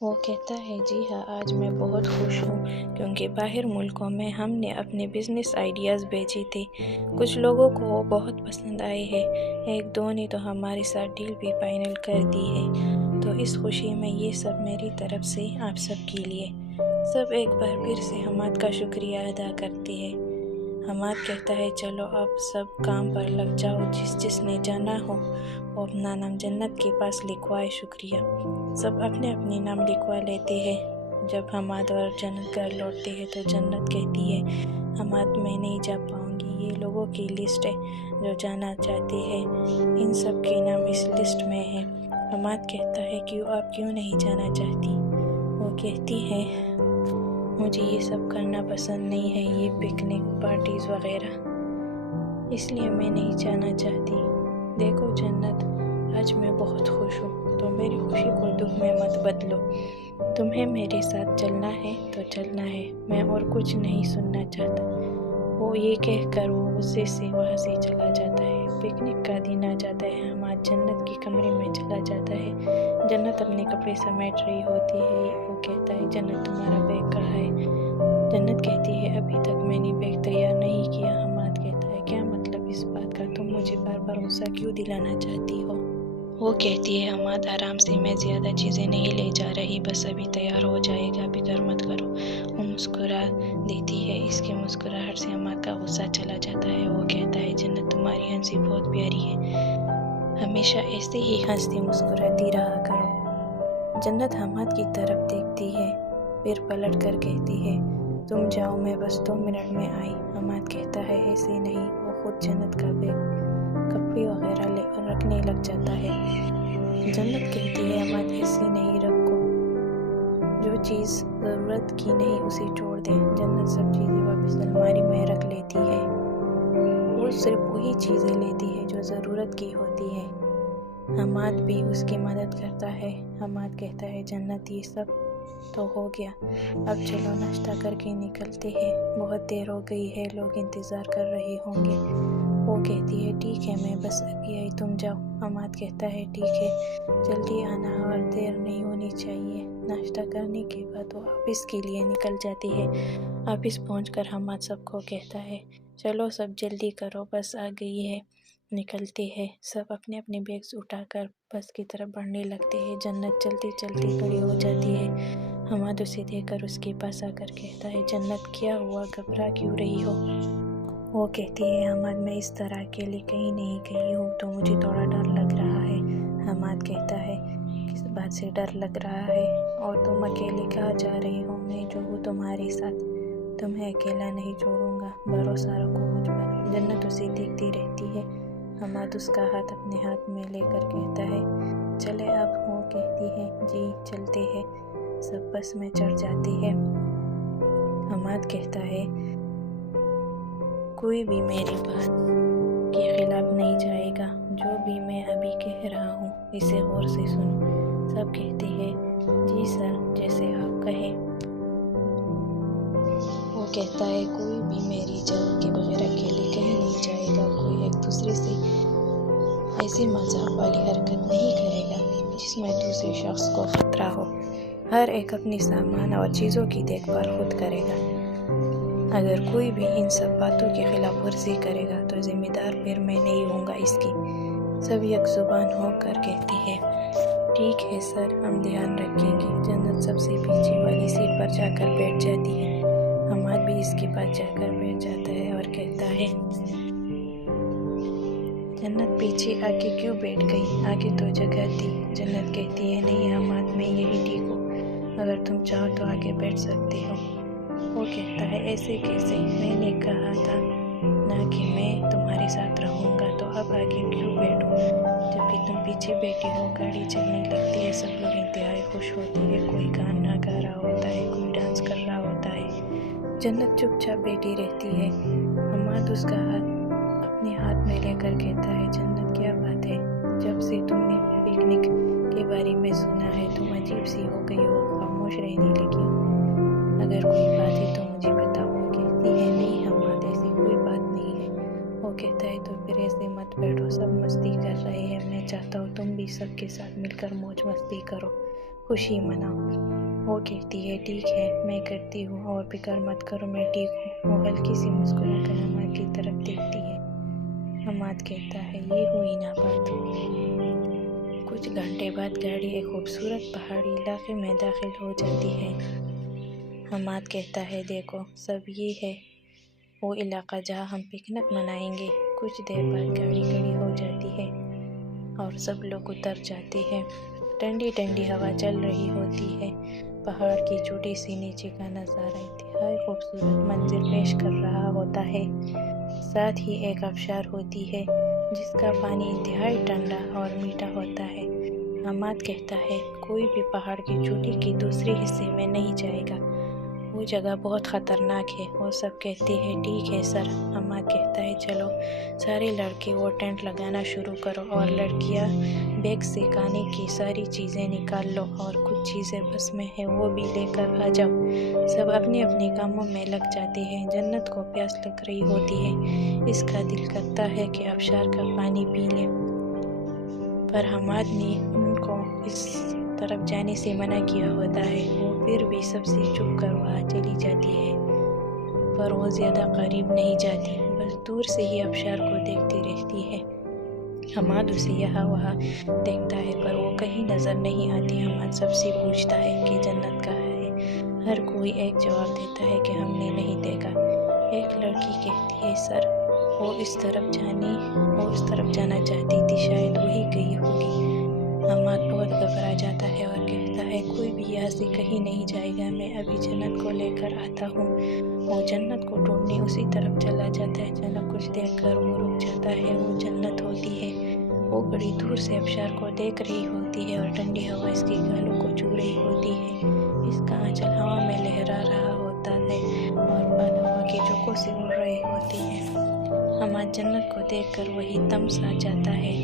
وہ کہتا ہے جی ہاں، آج میں بہت خوش ہوں کیونکہ باہر ملکوں میں ہم نے اپنے بزنس آئیڈیاز بھیجے تھے۔ کچھ لوگوں کو وہ بہت پسند آئے ہیں، ایک دو نے تو ہمارے ساتھ ڈیل بھی فائنل کر دی ہے۔ تو اس خوشی میں یہ سب میری طرف سے آپ سب کے لیے۔ سب ایک بار پھر سے حماد کا شکریہ ادا کرتے ہیں۔ حماد کہتا ہے چلو اب سب کام پر لگ جاؤ، جس نے جانا ہو وہ اپنا نام جنت کے پاس لکھوائے۔ شکریہ۔ سب اپنے اپنے نام لکھوا لیتے ہیں۔ جب حماد اور جنت گھر لوٹتے ہیں تو جنت کہتی ہے حماد میں نہیں جا پاؤں گی، یہ لوگوں کی لسٹ ہے جو جانا چاہتے ہیں، ان سب کے نام اس لسٹ میں ہیں۔ حماد کہتا ہے کیوں، آپ کیوں نہیں جانا چاہتی؟ وہ کہتی ہے مجھے یہ سب کرنا پسند نہیں ہے، یہ پکنک پارٹیز وغیرہ، اس لیے میں نہیں جانا چاہتی۔ دیکھو جنت، آج میں بہت خوش ہوں، تو میری خوشی کو دکھ میں مت بدلو۔ تمہیں میرے ساتھ چلنا ہے تو چلنا ہے، میں اور کچھ نہیں سننا چاہتا۔ وہ یہ کہہ کر وہ غصے سے وہاں سے چلا جاتا ہے۔ پکنک کا دن آ جاتا ہے۔ حماد جنت کے کمرے میں چلا جاتا ہے۔ جنت اپنے کپڑے سمیٹ رہی ہوتی ہے۔ وہ کہتا ہے جنت تمہارا بیگ کہاں ہے؟ جنت کہتی ہے ابھی تک میں نے بیگ تیار نہیں کیا۔ حماد کہتا ہے کیا مطلب اس بات کا، تم مجھے بار بار غصہ کیوں دلانا چاہتی ہو؟ وہ کہتی ہے حماد آرام سے، میں زیادہ چیزیں نہیں لے جا رہی، بس ابھی تیار ہو جائے گا، فکر مت کرو۔ وہ مسکرا دیتی ہے۔ اس کی مسکراہٹ سے حماد کا غصہ چلا جاتا ہے۔ وہ کہتا ہے جنت تمہاری ہنسی بہت پیاری ہے، ہمیشہ ایسے ہی ہنستی مسکراتی رہا کرو۔ جنت حماد کی طرف دیکھتی ہے، پھر پلٹ کر کہتی ہے تم جاؤ، میں بس 2 منٹ میں آئی۔ حماد کہتا ہے ایسے نہیں۔ وہ خود جنت کا بیگ، کپڑے وغیرہ رکھنے لگ جاتا ہے۔ جنت کہتی ہے حماد ایسے نہیں، رکھو، جو چیز ضرورت کی نہیں اسے چھوڑ دیں۔ جنت سب چیزیں واپس الماری میں رکھ لیتی ہے۔ وہ صرف وہی چیزیں لیتی ہے جو ضرورت کی ہوتی ہے۔ حماد بھی اس کی مدد کرتا ہے۔ حماد کہتا ہے جنت یہ سب تو ہو گیا، اب چلو ناشتہ کر کے نکلتے ہیں، بہت دیر ہو گئی ہے، لوگ انتظار کر رہے ہوں گے۔ وہ کہتی ہے ٹھیک ہے، میں بس ابھی آئی، تم جاؤ۔ حماد کہتا ہے ٹھیک ہے، جلدی آنا اور دیر نہیں ہونی چاہیے۔ ناشتہ کرنے کے بعد وہ آفس کے لیے نکل جاتی ہے۔ آفس پہنچ کر حماد سب کو کہتا ہے چلو سب جلدی کرو، بس آ گئی ہے۔ نکلتے ہیں۔ سب اپنے اپنے بیگز اٹھا کر بس کی طرف بڑھنے لگتے ہیں۔ جنت چلتی چلتی کھڑی ہو جاتی ہے۔ حماد اسے دیکھ کر اس کے پاس آ کر کہتا ہے جنت کیا ہوا، گھبرا کیوں رہی ہو؟ وہ کہتی ہے حماد میں اس طرح اکیلے کہیں نہیں گئی ہوں تو مجھے تھوڑا ڈر لگ رہا ہے۔ حماد کہتا ہے کس بات سے ڈر لگ رہا ہے، اور تم اکیلے کہاں جا رہی ہو؟ میں جو ہوں تمہارے ساتھ، تمہیں اکیلا نہیں چھوڑوں گا، بھروسہ رکھو مجھ پر۔ جنت اسے دیکھتی رہتی ہے۔ حماد اس کا ہاتھ اپنے ہاتھ میں لے کر کہتا ہے چلے اب؟ وہ کہتی ہے جی چلتے ہیں۔ سب بس میں چڑھ جاتے ہیں۔ حماد کہتا ہے کوئی بھی میری بات کے خلاف نہیں جائے گا، جو بھی میں ابھی کہہ رہا ہوں اسے غور سے سنو۔ سب کہتے ہیں جی سر، جیسے آپ کہیں۔ وہ کہتا ہے کوئی بھی میری اجازت کے بغیر اکیلے کہیں نہیں جائے گا، کوئی ایک دوسرے سے ایسی مذاق والی حرکت نہیں کرے گا جس میں دوسرے شخص کو خطرہ ہو۔ ہر ایک اپنی سامان اور چیزوں کی دیکھ بھال خود کرے گا۔ اگر کوئی بھی ان سب باتوں کی خلاف ورزی کرے گا تو ذمہ دار پھر میں نہیں ہوں گا اس کی۔ سب یک زبان ہو کر کہتے ہیں ٹھیک ہے سر، ہم دھیان رکھیں گے۔ جنت سب سے پیچھے والی سیٹ پر جا کر بیٹھ جاتی ہے۔ حماد بھی اس کے پاس جا کر بیٹھ جاتا ہے اور کہتا ہے جنت پیچھے آگے کیوں بیٹھ گئی، آگے تو جگہ تھی۔ جنت کہتی ہے نہیں حماد، میں یہی ٹھیک ہوں، اگر تم چاہو تو آگے بیٹھ سکتے ہو۔ وہ کہتا ہے ایسے کیسے، میں نے کہا تھا نا کہ میں تمہارے ساتھ رہوں گا، تو اب آگے کیوں بیٹھوں جبکہ تم پیچھے بیٹھی ہو۔ گاڑی چلنے لگتی ہے۔ سب لوگ انتہائی خوش ہوتے ہیں، کوئی گانا گا رہا ہوتا ہے، کوئی ڈانس کر رہا ہوتا ہے۔ جنت چپ چاپ بیٹھی رہتی ہے۔ حماد اس کا ہاتھ اپنے ہاتھ میں لے کر کہتا ہے جنت کیا بات ہے، جب سے تم نے پکنک کے بارے میں سنا ہے تم عجیب سی ہو گئی ہو، خاموش رہنے لگی ہو، اگر کوئی بات ہے تو مجھے بتاؤ۔ وہ کہتی ہے نہیں حماد، ایسی کوئی بات نہیں ہے۔ وہ کہتا ہے تو پھر ایسے مت بیٹھو، سب مستی کر رہے ہیں، میں چاہتا چاہتا ہوں تم بھی سب کے ساتھ مل کر موج مستی کرو، خوشی مناؤ۔ وہ کہتی ہے ٹھیک ہے میں کرتی ہوں، اور فکر مت کرو میں ٹھیک ہوں۔ وہ ہلکی سی مسکرا کر حماد کی طرف دیکھتی ہے۔ حماد کہتا ہے یہ ہوئی نا بات۔ کچھ گھنٹے بعد گاڑی ایک خوبصورت پہاڑی علاقے میں داخل ہو جاتی ہے۔ حماد کہتا ہے دیکھو سب یہ ہے وہ علاقہ جہاں ہم پکنک منائیں گے۔ کچھ دیر بعد گاڑی کھڑی ہو جاتی ہے اور سب لوگ اتر جاتے ہیں۔ ٹھنڈی ٹھنڈی ہوا چل رہی ہوتی ہے۔ پہاڑ کی چوٹی سے نیچے کا نظارہ انتہائی خوبصورت منظر پیش کر رہا ہوتا ہے۔ ساتھ ہی ایک آبشار ہوتی ہے جس کا پانی انتہائی ٹھنڈا اور میٹھا ہوتا ہے۔ حماد کہتا ہے کوئی بھی پہاڑ کی چوٹی کے دوسرے حصے میں نہیں جائے گا، وہ جگہ بہت خطرناک ہے۔ وہ سب کہتے ہیں ٹھیک ہے سر۔ حماد کہتا ہے چلو سارے لڑکے وہ ٹینٹ لگانا شروع کرو، اور لڑکیاں بیگ سے کھانے کی ساری چیزیں نکال لو، اور کچھ چیزیں بس میں ہیں وہ بھی لے کر آ جاؤ۔ سب اپنے اپنے کاموں میں لگ جاتے ہیں۔ جنت کو پیاس لگ رہی ہوتی ہے، اس کا دل کرتا ہے کہ آبشار کا پانی پی لے، پر حماد نے ان کو اس طرف جانے سے منع کیا ہوتا ہے۔ وہ پھر بھی سب سے چھپ کر وہاں چلی جاتی ہے، پر وہ زیادہ قریب نہیں جاتی، بس دور سے ہی آبشار کو دیکھتی رہتی ہے۔ حماد اسے یہاں وہاں دیکھتا ہے پر وہ کہیں نظر نہیں آتی۔ حماد سب سے پوچھتا ہے کہ جنت کہاں ہے؟ ہر کوئی ایک جواب دیتا ہے کہ ہم نے نہیں دیکھا۔ ایک لڑکی کہتی ہے سر وہ اس طرف جانا چاہتی تھی، شاید وہی گئی ہوگی۔ حماد بہت گھبرا جاتا ہے اور کہتا ہے کوئی بھی یہاں سے کہیں نہیں جائے گا، میں ابھی جنت کو لے کر آتا ہوں۔ وہ جنت کو ڈھونڈنے اسی طرف چلا جاتا ہے۔ چلو کچھ دیکھ کر وہ رک جاتا ہے، وہ جنت ہوتی ہے۔ وہ بڑی دور سے آبشار کو دیکھ رہی ہوتی ہے اور ٹھنڈی ہوا اس کے گالوں کو چھو رہی ہوتی ہے۔ اس کا آنچل ہوا میں لہرا رہا ہوتا ہے اور بال ہوا کے جھونکوں سے اڑ رہے ہوتے ہیں۔ حماد جنت کو دیکھ کر وہی دم سا جاتا ہے۔